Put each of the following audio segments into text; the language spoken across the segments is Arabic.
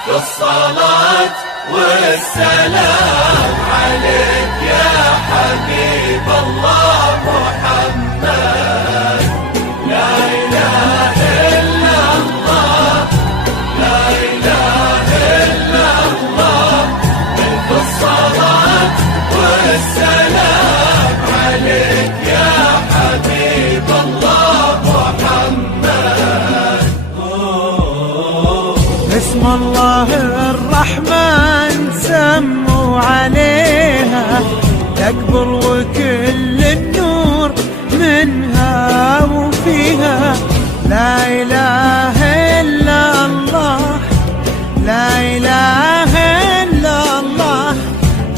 ألف الصلاة والسلام عليك يا حبيب الله محمد. لا إله إلا الله، لا إله إلا الله. ألف الصلاة والسلام عليك يا حبيب الله محمد. اسم الله الرحمن سموا عليها تكبر وكل النور منها وفيها. لا إله إلا الله، لا إله إلا الله.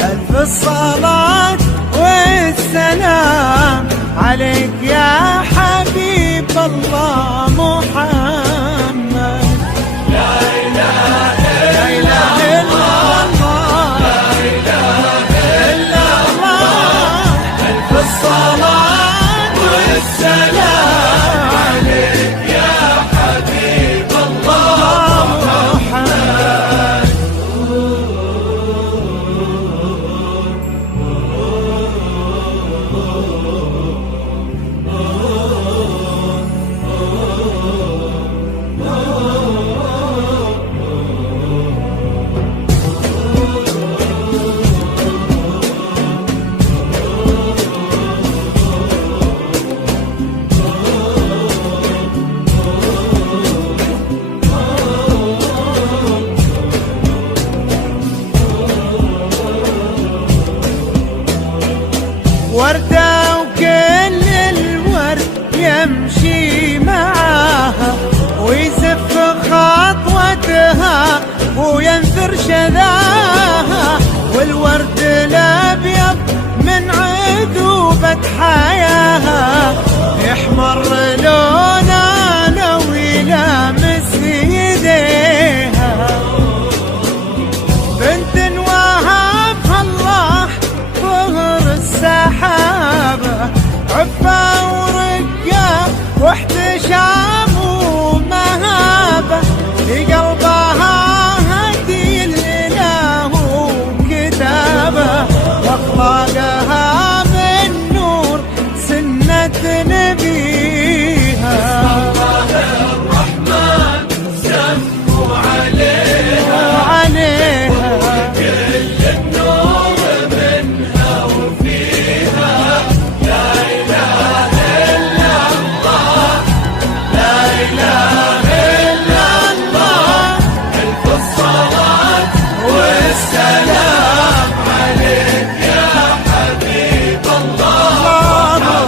ألف الصلاة والسلام عليك يا حبيب الله محمد. لا إله لا إله إلا الله، لا إله إلا الله. ألف الصلاة والسلام عليك يا حبيب الله محمد. وردة وكل الورد يمشي معاها ويزف خطوتها وينثر شذاها. والورد الأبيض من عذوبة حياها يحمر لونه لو يلامس يديها. بنت وهبها الله ظهر السحابة، عفة ورقة واحتشام ومهابة. لقلبها هدي الإله وكتابة، وأخلاقها من نور سنة نبيها. الله الرحمن سموا عليها كل النور منها وفيها. لا إله إلا الله، لا إله إلا الله. ألف الصلاة والسلام عليك يا حبيب الله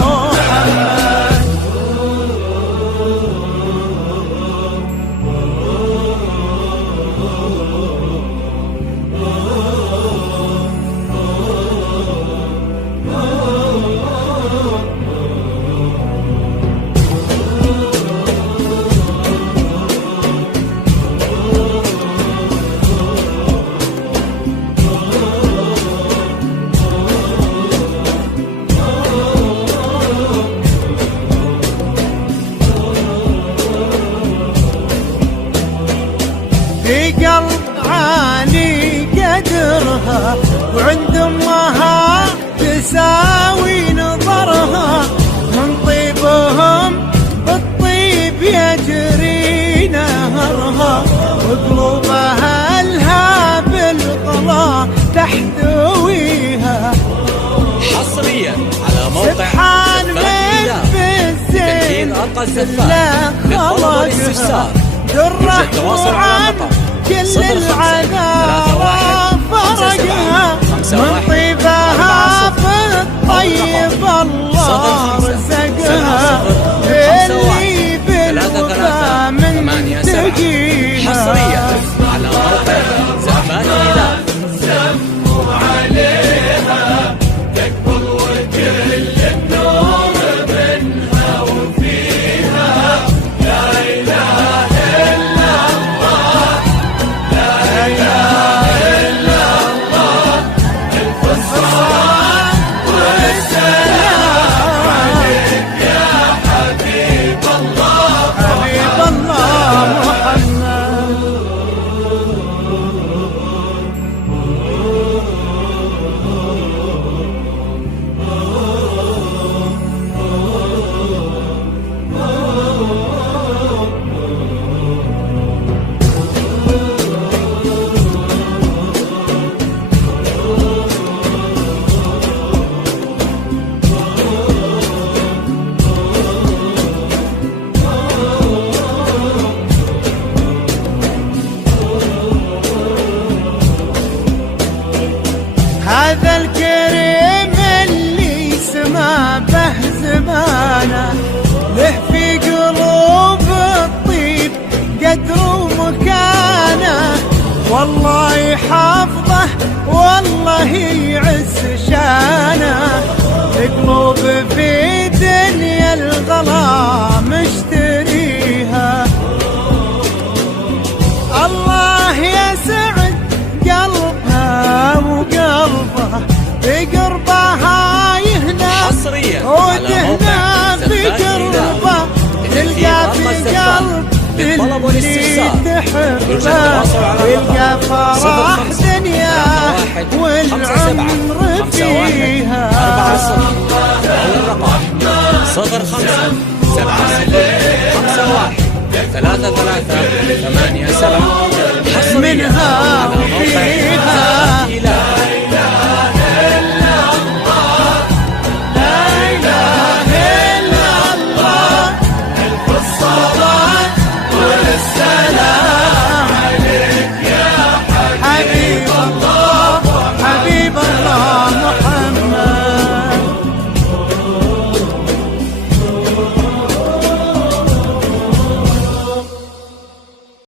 محمد. في قلب عالي قدرها وعند امها تساوي نظرها. من طيبهم بالطيب يجري نهرها، وقلوبها لها بالغلا تحتويها. حصريا على موقع سبحان من بالزين أرقى الزفاف خلقها للاستفسار. درة التواصل على عن الرقم كل العذارى فرقها. من طيبها في الطيب الله رزقها، اللي بالوفا من تجيها. حصريا على موقع زمان الهلال. سموا عليها تكبر وكل النور منها وفيها. لا إله إلا الله، لا إله إلا الله. ألف الصلاة والسلام عليك يا حبيب قدر ومكانه، والله يحفظه والله يعز شانه. قلوب في دنيا الغلا مشتريها، الله يسعد قلبها وقلبه بقربها يهنى، وتهنى بقربه تلقى في قلب اللي تحبه، ويلقى فرح دنيا والعمر فيها. الرقم 05-7-5-1-3-3-8-7 منها وفيها. الصلاة والسلام